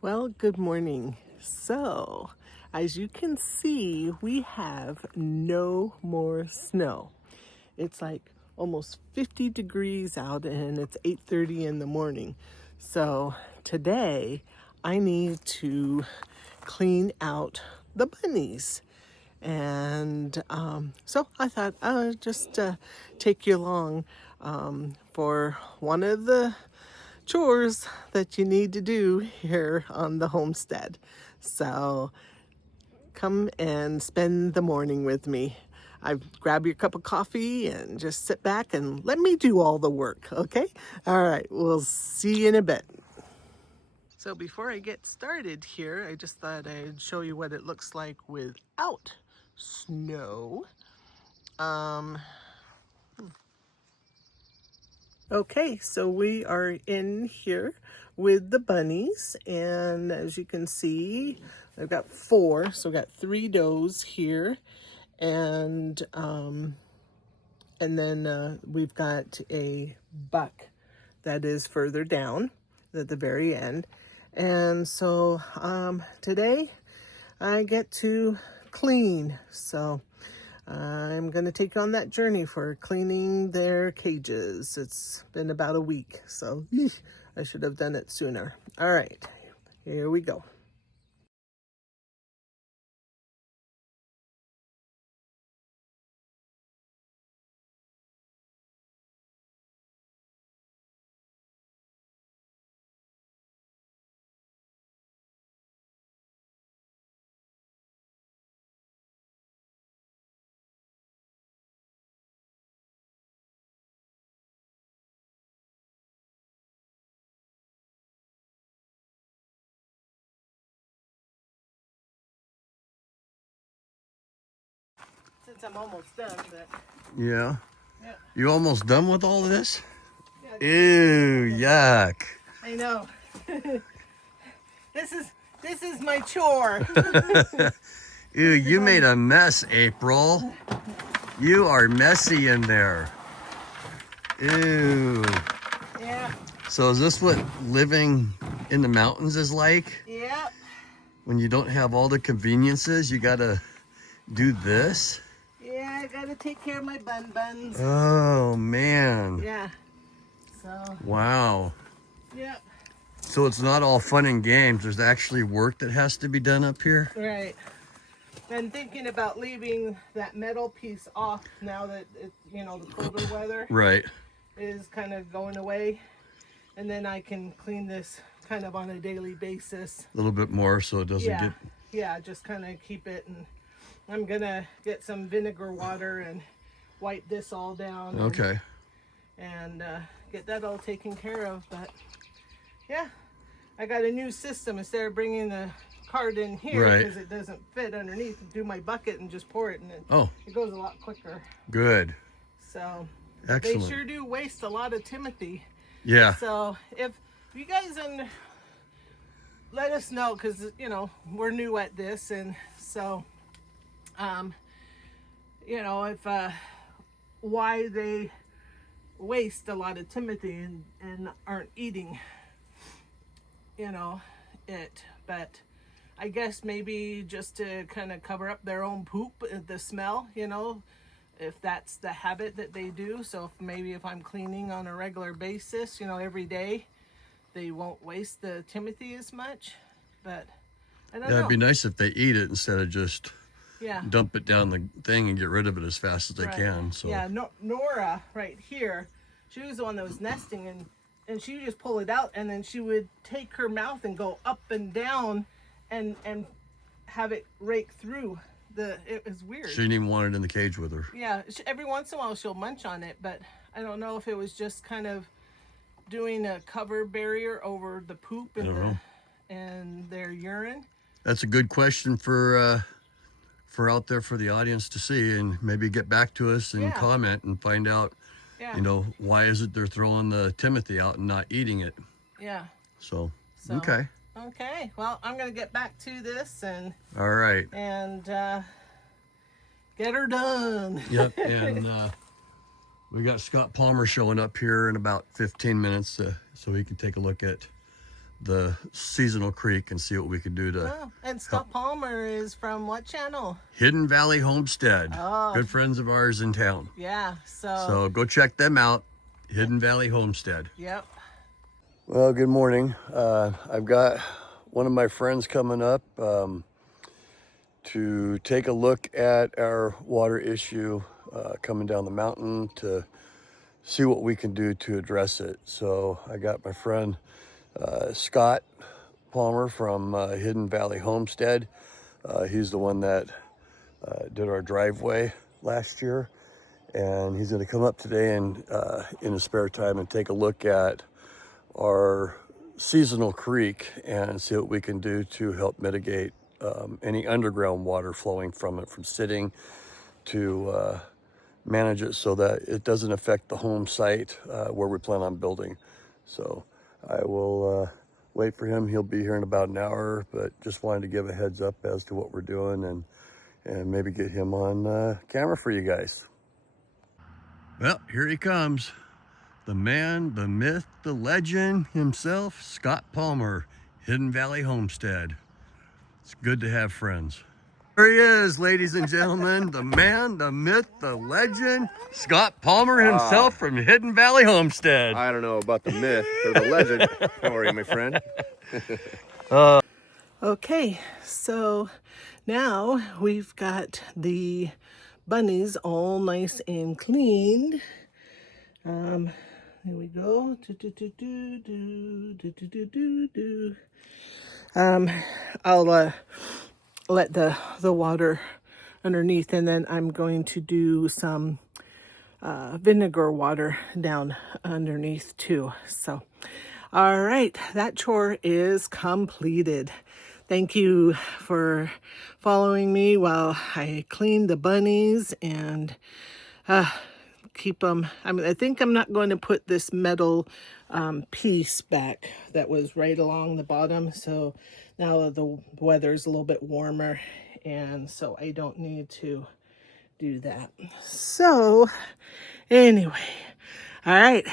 Well, good morning. So, as you can see, we have no more snow. It's like almost 50 degrees out and it's 8:30 in the morning. So, today I need to clean out the bunnies. And so I thought I'll just take you along for one of the chores that you need to do here on the homestead. So come and spend the morning with me. Grab your cup of coffee and just sit back and let me do all the work, okay? All right, we'll see you in a bit. So before I get started here, I just thought I'd show you what it looks like without snow. Okay, so we are in here with the bunnies, and as you can see, I've got four, so I've got three does here, and then we've got a buck that is further down at the very end. And so today I get to clean. So I'm going to take on that journey for cleaning their cages. It's been about a week, so I should have done it sooner. All right, here we go. Since I'm almost done, but Yeah. yeah. You almost done with all of this? Yeah, Ew, yuck. I know. This is my chore. Ew, you made a mess, April. You are messy in there. Ew. Yeah. So is this what living in the mountains is like? Yep. When you don't have all the conveniences, you gotta do this? Yeah, I gotta take care of my buns. Oh, man. Yeah. So. Wow. Yep. So it's not all fun and games. There's actually work that has to be done up here? Right. Been thinking about leaving that metal piece off now that the colder weather Right. is kind of going away, and then I can clean this kind of on a daily basis. A little bit more so it doesn't get... Yeah, just kind of keep it. And I'm gonna get some vinegar water and wipe this all down. Okay. And get that all taken care of. But yeah, I got a new system. Instead of bringing the cart in here because it doesn't fit underneath, do my bucket and just pour it, and it goes a lot quicker. Good. So excellent. They sure do waste a lot of Timothy. Yeah. So if you guys let us know, because we're new at this, and so if why they waste a lot of Timothy and aren't eating it. But I guess maybe just to kind of cover up their own poop, the smell, if that's the habit that they do. So if I'm cleaning on a regular basis, every day, they won't waste the Timothy as much. But I don't know. It'd be nice if they eat it instead of just dump it down the thing and get rid of it as fast as they can. So yeah, Nora right here, she was the one that was nesting, and she would just pull it out, and then she would take her mouth and go up and down and have it rake through. It was weird. She didn't even want it in the cage with her. Yeah, every once in a while she'll munch on it, but I don't know if it was just kind of doing a cover barrier over the poop and their urine. That's a good question for out there for the audience to see, and maybe get back to us and comment and find out. Why is it they're throwing the Timothy out and not eating it? Yeah. So okay. Okay, well, I'm going to get back to this and... All right. And get her done. Yep, and we got Scott Palmer showing up here in about 15 minutes so he can take a look at the seasonal creek and see what we could do to and help. Scott Palmer is from what channel? Hidden Valley Homestead. Oh, Good friends of ours in town. yeah. So go check them out. Hidden Valley Homestead. Yep. Well, good morning. I've got one of my friends coming up to take a look at our water issue coming down the mountain to see what we can do to address it. So I got my friend Scott Palmer from Hidden Valley Homestead. He's the one that did our driveway last year, and he's going to come up today and in his spare time and take a look at our seasonal creek and see what we can do to help mitigate any underground water flowing from it from sitting, to manage it so that it doesn't affect the home site where we plan on building. So I will wait for him. He'll be here in about an hour, but just wanted to give a heads up as to what we're doing and maybe get him on camera for you guys. Well, here he comes. The man, the myth, the legend himself, Scott Palmer, Hidden Valley Homestead. It's good to have friends. There he is, ladies and gentlemen, the man, the myth, the legend, Scott Palmer himself from Hidden Valley Homestead. I don't know about the myth or the legend. How are you, my friend? Okay, so now we've got the bunnies all nice and cleaned. Here we go. I'll let the water underneath, and then I'm going to do some vinegar water down underneath too. So, all right, that chore is completed. Thank you for following me while I clean the bunnies and keep them. I think I'm not going to put this metal piece back that was right along the bottom. So now the weather's a little bit warmer, and so I don't need to do that. So anyway, all right.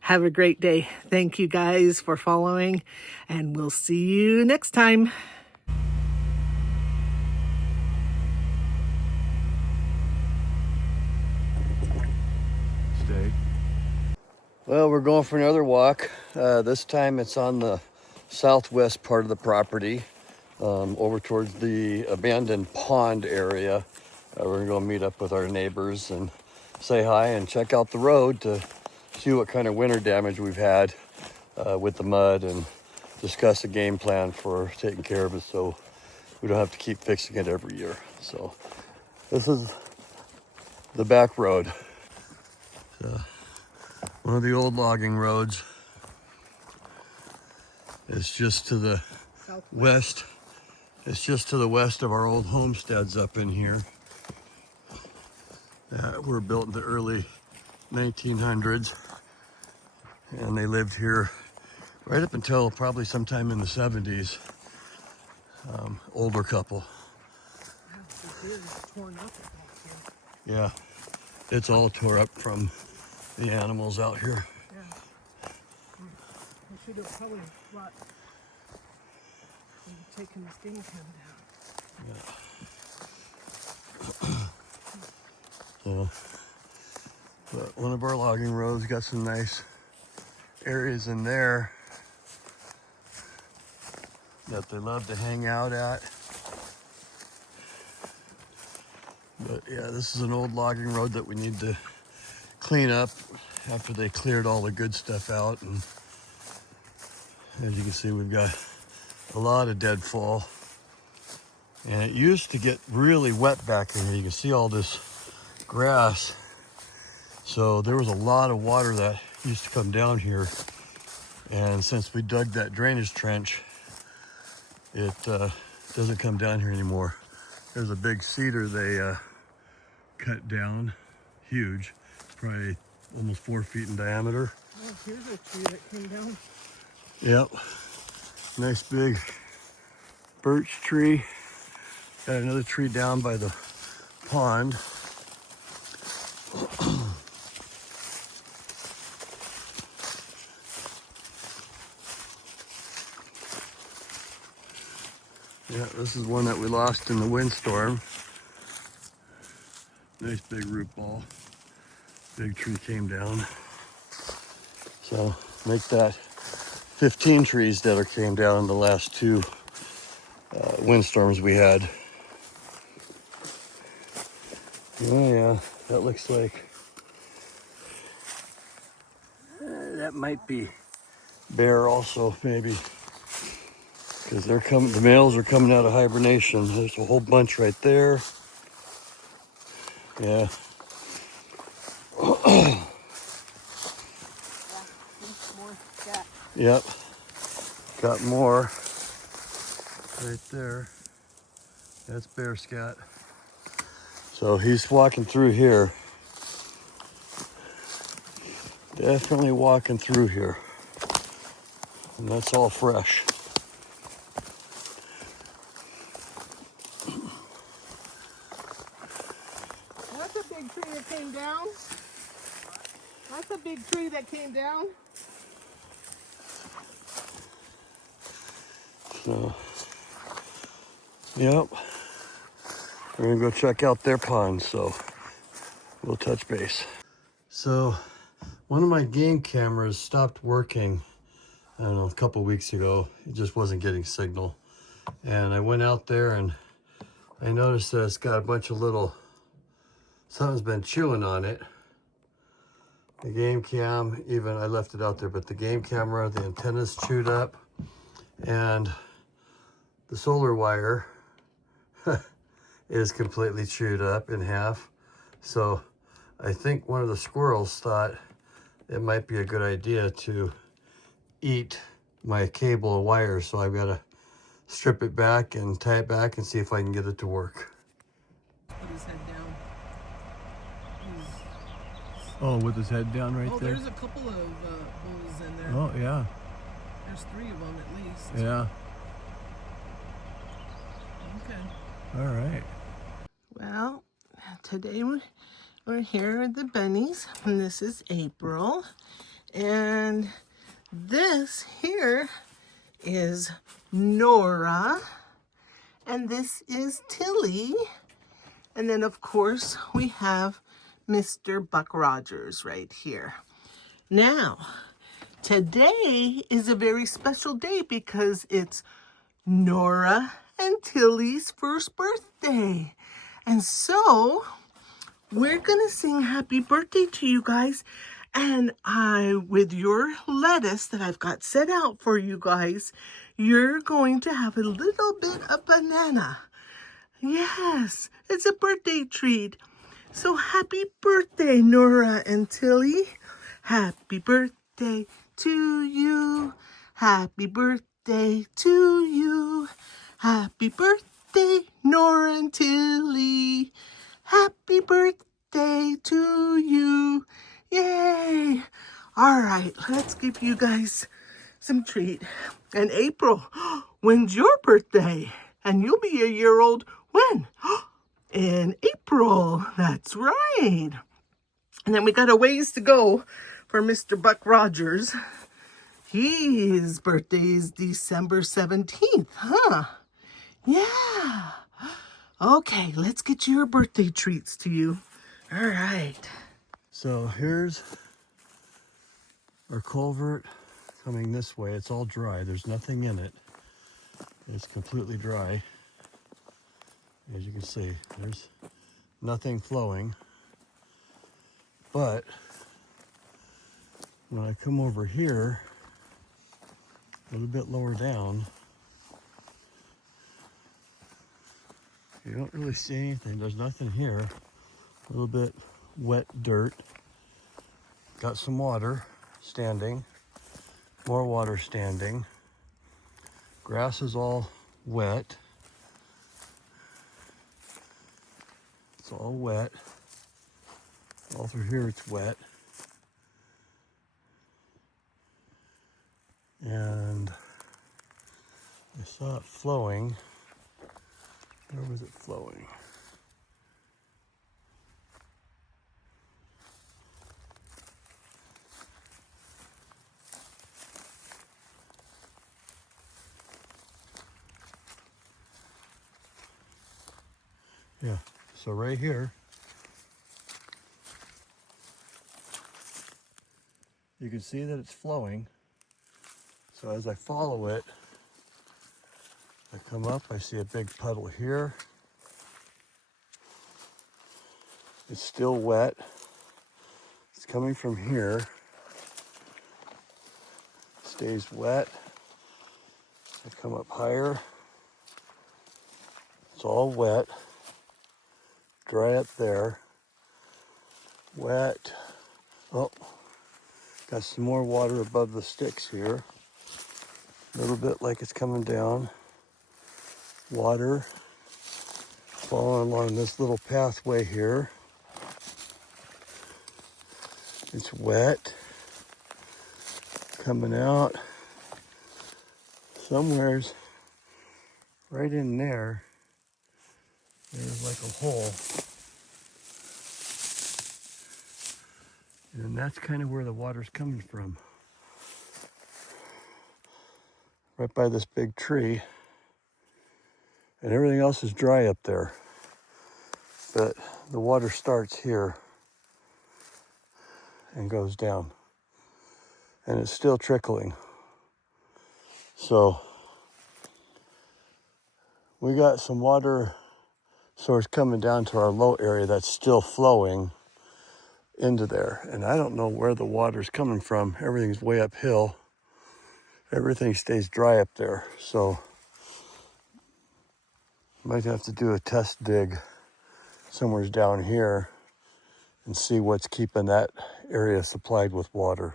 Have a great day. Thank you guys for following, and we'll see you next time. Well, we're going for another walk. This time it's on the southwest part of the property, over towards the abandoned pond area. We're gonna go meet up with our neighbors and say hi and check out the road to see what kind of winter damage we've had with the mud and discuss a game plan for taking care of it so we don't have to keep fixing it every year. So this is the back road. One of the old logging roads. It's just to the west. It's just to the west of our old homesteads up in here. Were built in the early 1900s, and they lived here right up until probably sometime in the 70s. Older couple. Yeah, it's all tore up from the animals out here. Yeah. I should have probably brought taken the steam can So, down. but one of our logging roads got some nice areas in there that they love to hang out at. But yeah, this is an old logging road that we need to clean up after they cleared all the good stuff out. And as you can see, we've got a lot of deadfall. And it used to get really wet back in here. You can see all this grass. So there was a lot of water that used to come down here. And since we dug that drainage trench, it doesn't come down here anymore. There's a big cedar they cut down, huge, probably almost 4 feet in diameter. Oh, here's a tree that came down. Yep, nice big birch tree. Got another tree down by the pond. Yeah, this is one that we lost in the windstorm. Nice big root ball. Big tree came down. So make that 15 trees that came down in the last two windstorms we had. Oh yeah, that looks like that might be bear also, maybe, because they're coming. The males are coming out of hibernation. There's a whole bunch right there. Yeah. More scat. Yep. Got more right there. That's bear scat. So he's walking through here. Definitely walking through here. And that's all fresh. That's a big tree that came down. That's a big tree that came down. So, yep. We're gonna go check out their pond, so we'll touch base. So, one of my game cameras stopped working, I don't know, a couple weeks ago. It just wasn't getting signal. And I went out there and I noticed that it's got a bunch of little, something's been chewing on it. The game cam, even I left it out there, but the game camera, the antenna's chewed up, and the solar wire is completely chewed up in half. So I think one of the squirrels thought it might be a good idea to eat my cable and wire. So I've got to strip it back and tie it back and see if I can get it to work. Put his head down. Oh, with his head down right there? There's a couple of bulls in there. Oh, yeah. There's 3 of them at least. Yeah. Okay. All right. Well, today we're here with the bunnies, and this is April. And this here is Nora, and this is Tilly. And then, of course, we have Mr. Buck Rogers right here. Now, today is a very special day because it's Nora and Tilly's first birthday. And so, we're gonna sing happy birthday to you guys. And with your lettuce that I've got set out for you guys, you're going to have a little bit of banana. Yes, it's a birthday treat. So happy birthday, Nora and Tilly. Happy birthday to you. Happy birthday to you. Happy birthday, Nora and Tilly. Happy birthday to you. Yay. All right, let's give you guys some treat. And April, when's your birthday? And you'll be a year old when? In April. That's right. And then we got a ways to go for Mr. Buck Rogers. His birthday is December 17th, huh? Yeah. Okay, let's get your birthday treats to you. All right. So here's our culvert coming this way. It's all dry. There's nothing in it. It's completely dry. As you can see, there's nothing flowing. But when I come over here, a little bit lower down, you don't really see anything. There's nothing here. A little bit wet dirt. Got some water standing. More water standing. Grass is all wet. It's all wet. All through here it's wet. And I saw it flowing. Where was it flowing? Yeah, so right here, you can see that it's flowing. So as I follow it, I come up, I see a big puddle here. It's still wet. It's coming from here. Stays wet. I come up higher. It's all wet. Dry up there. Wet. Oh, got some more water above the sticks here. A little bit like it's coming down. Water falling along this little pathway here. It's wet. Coming out. Somewhere's right in there. There's like a hole. And that's kind of where the water's coming from. Right by this big tree. And everything else is dry up there. But the water starts here and goes down. And it's still trickling. So we got some water source coming down to our low area that's still flowing into there. And I don't know where the water's coming from. Everything's way uphill. Everything stays dry up there. So might have to do a test dig somewhere down here and see what's keeping that area supplied with water.